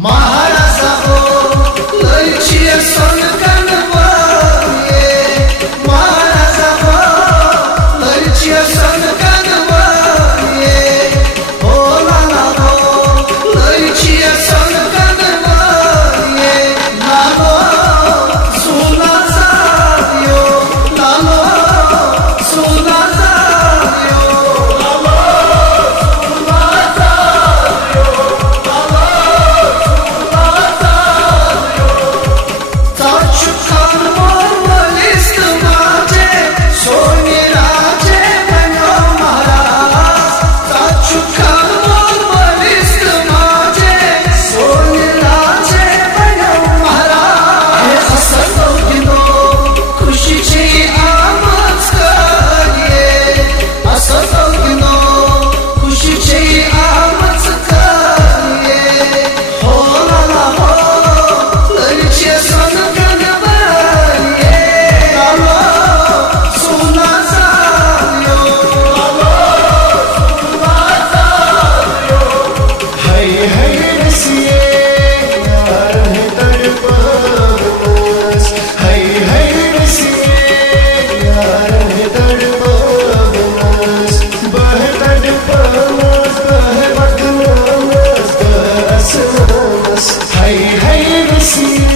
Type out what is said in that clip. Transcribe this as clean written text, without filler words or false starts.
Maharaja ho, lăicie son canăvăie. Maharaja ho, lăicie son canăvăie. O la la ho, lăicie son canăvăie. La lo, suna zavio, la lo, suna zavio, la lo, suna zavio, la lo. Taçukan mormalist mace, soni race banyo maharaz. Taçukan mormalist mace, soni race banyo maharaz. He asal gino, khushi chi amad kariye. Asal gino, khushi chi amad kariye. Ho la la ho, lăicie son. Hey, hey,